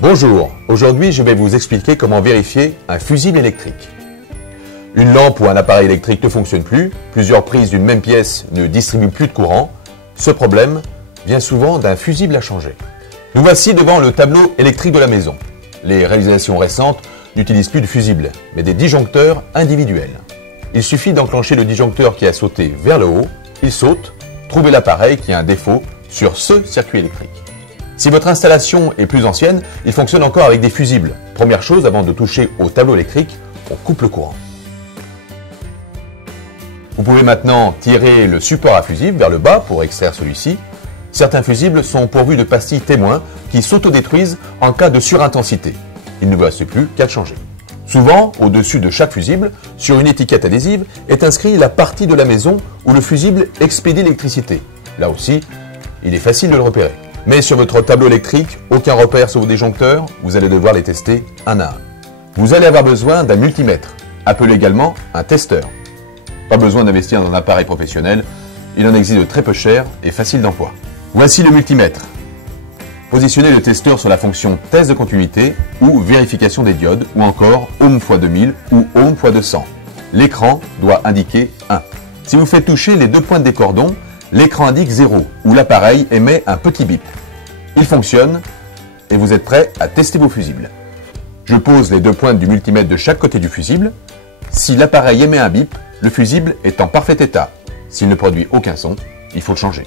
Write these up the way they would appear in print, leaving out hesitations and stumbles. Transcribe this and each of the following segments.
Bonjour, aujourd'hui je vais vous expliquer comment vérifier un fusible électrique. Une lampe ou un appareil électrique ne fonctionne plus, plusieurs prises d'une même pièce ne distribuent plus de courant. Ce problème vient souvent d'un fusible à changer. Nous voici devant le tableau électrique de la maison. Les réalisations récentes n'utilisent plus de fusible, mais des disjoncteurs individuels. Il suffit d'enclencher le disjoncteur qui a sauté vers le haut, il saute, trouvez l'appareil qui a un défaut sur ce circuit électrique. Si votre installation est plus ancienne, il fonctionne encore avec des fusibles. Première chose, avant de toucher au tableau électrique, on coupe le courant. Vous pouvez maintenant tirer le support à fusible vers le bas pour extraire celui-ci. Certains fusibles sont pourvus de pastilles témoins qui s'autodétruisent en cas de surintensité. Il ne vous reste plus qu'à le changer. Souvent, au-dessus de chaque fusible, sur une étiquette adhésive, est inscrit la partie de la maison où le fusible expédie l'électricité. Là aussi, il est facile de le repérer. Mais sur votre tableau électrique, aucun repère sur vos disjoncteurs, vous allez devoir les tester un à un. Vous allez avoir besoin d'un multimètre, appelé également un testeur. Pas besoin d'investir dans un appareil professionnel, il en existe de très peu cher et facile d'emploi. Voici le multimètre. Positionnez le testeur sur la fonction test de continuité ou vérification des diodes ou encore ohm x 2000 ou ohm x 200. L'écran doit indiquer 1. Si vous faites toucher les deux pointes des cordons, l'écran indique 0 ou l'appareil émet un petit bip. Il fonctionne et vous êtes prêt à tester vos fusibles. Je pose les deux pointes du multimètre de chaque côté du fusible. Si l'appareil émet un bip, le fusible est en parfait état. S'il ne produit aucun son, il faut le changer.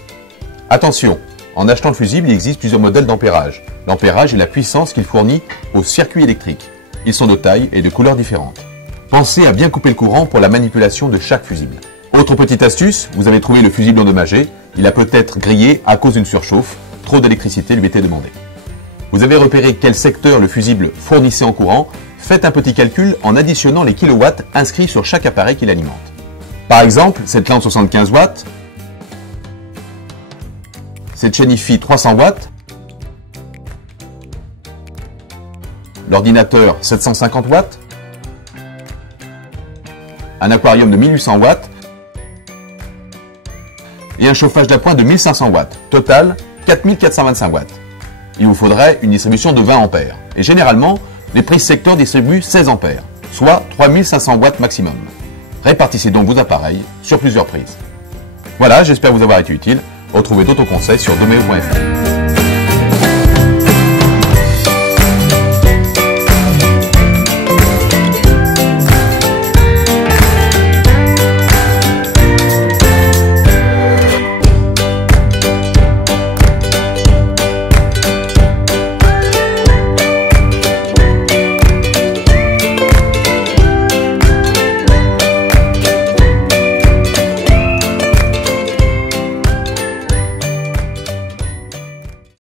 Attention, en achetant le fusible, il existe plusieurs modèles d'ampérage. L'ampérage est la puissance qu'il fournit au circuit électrique. Ils sont de taille et de couleurs différentes. Pensez à bien couper le courant pour la manipulation de chaque fusible. Autre petite astuce, vous avez trouvé le fusible endommagé. Il a peut-être grillé à cause d'une surchauffe. Trop d'électricité lui était demandée. Vous avez repéré quel secteur le fusible fournissait en courant. Faites un petit calcul en additionnant les kilowatts inscrits sur chaque appareil qui l'alimente. Par exemple, cette lampe 75 watts, cette chaîne hi-fi 300 watts, l'ordinateur 750 watts, un aquarium de 1800 watts et un chauffage d'appoint de 1500 watts. Total, 4425 watts. Il vous faudrait une distribution de 20 ampères. Et généralement, les prises secteur distribuent 16 ampères, soit 3500 watts maximum. Répartissez donc vos appareils sur plusieurs prises. Voilà, j'espère vous avoir été utile. Retrouvez d'autres conseils sur domeo.fr.